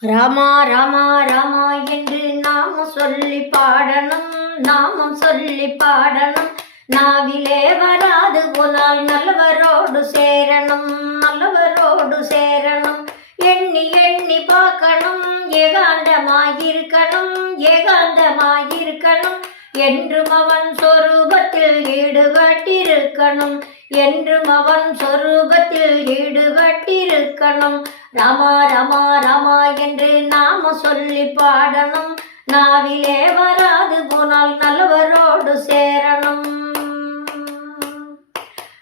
ராமா ராமா ராமா என்று நாம சொல்லி பாடணும் நாமம் சொல்லி பாடணும். நாவிலே வராது போனால் நல்லவரோடு சேரணும் நல்லவரோடு சேரணும். எண்ணி எண்ணி பார்க்கணும் ஏகாந்தமாயிருக்கணும் ஏகாந்தமாயிருக்கணும். என்றும் அவன் சொரூபத்தில் ஈடுபட்டிருக்கணும் என்றும் அவன் சொரூபத்தில் ஈடுபட்டிருக்கணும். ராமா ராமா ராமா என்று நாம சொல்லி பாடணும். நாவிலே வராது போனால் நல்லவரோடு சேரணும்.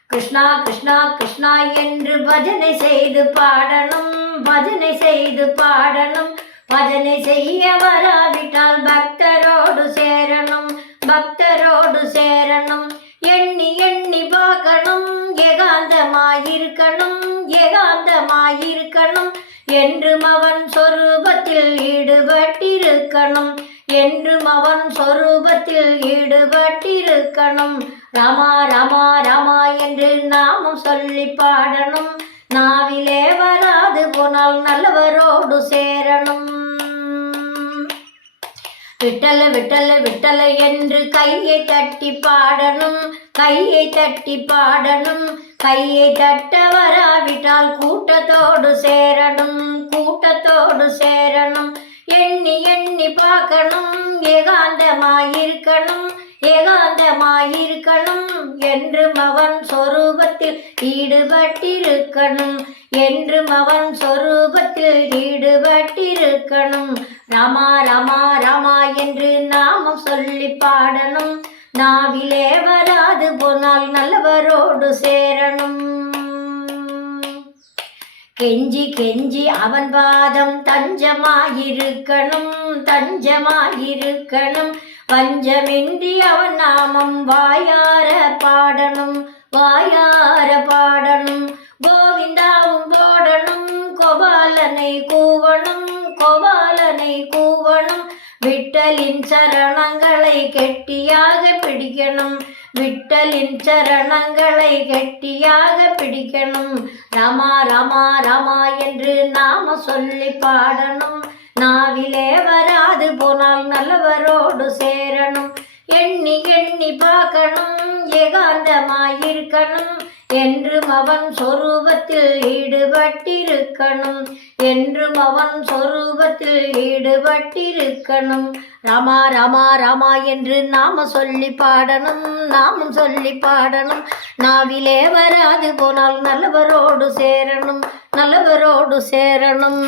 கிருஷ்ணா கிருஷ்ணா கிருஷ்ணா என்று பஜனை செய்து பாடணும். பஜனை செய்து பாடணும். பஜனை செய்ய வராவிட்டால் பக்தரோடு சேரணும். பக்தரோடு சேரணும். எண்ணி எண்ணி பார்க்கணும். ஏகாந்தமாயிருக்கணும். ஏகாந்தமாயிருக்கணும் என்றும் அவன் சொரூபத்தில் ஈடுபட்டிருக்கணும். என்றும் அவன் சொரூபத்தில் ஈடுபட்டிருக்கணும். ரமா ரமா ரமா என்று நாமும் சொல்லி பாடணும். நாவிலே வராது போனால் நல்லவரோடு சேரணும். விட்டல விட்டல விட்டல என்று கையை தட்டி பாடணும். கையை தட்டி பாடணும். கையை தட்ட வராவிட்டால் கூட்டத்தோடு சேரணும் கூட்டத்தோடு சேரணும். எண்ணி எண்ணி பார்க்கணும் ஏகாந்தமாயிருக்கணும் ஏகாந்தமாயிருக்கணும் என்று அவன் சொரூபத்தில் ஈடுபட்டிருக்கணும். என்று அவன் சொரூபத்தில் ஈடுபட்டிருக்கணும். ரமா ரமா ரமா என்று நாமம் சொல்லி பாடணும். நாவிலே வராது போனால் நல்லவரோடு சேரணும். கெஞ்சி கெஞ்சி அவன் பாதம் தஞ்சமாயிருக்கணும் தஞ்சமாயிருக்கணும். பஞ்சமின்றி அவன் நாமம் வாயார பாடணும் வாயார பாடணும். விட்டலின் சரணங்களை கெட்டியாக பிடிக்கணும். விட்டலின் சரணங்களை கெட்டியாக பிடிக்கணும். ரமா ரமா ரமா என்று நாம சொல்லி பாடணும். நாவிலே வராது போனால் நல்லவரோடு சேரணும். எண்ணி எண்ணி பார்க்கணும். ஏகாந்தமாயிருக்கணும். என்றும் அவன் சொரூபத்தில் ஈடுபட்டிருக்கணும். என்றும் அவன் சொரூபத்தில் ஈடுபட்டிருக்கணும். ராமா ராமா ராமா என்று நாம சொல்லி பாடணும். நாமும் சொல்லி பாடணும். நாவிலே வராது போனால் நல்லவரோடு சேரணும். நல்லவரோடு சேரணும்.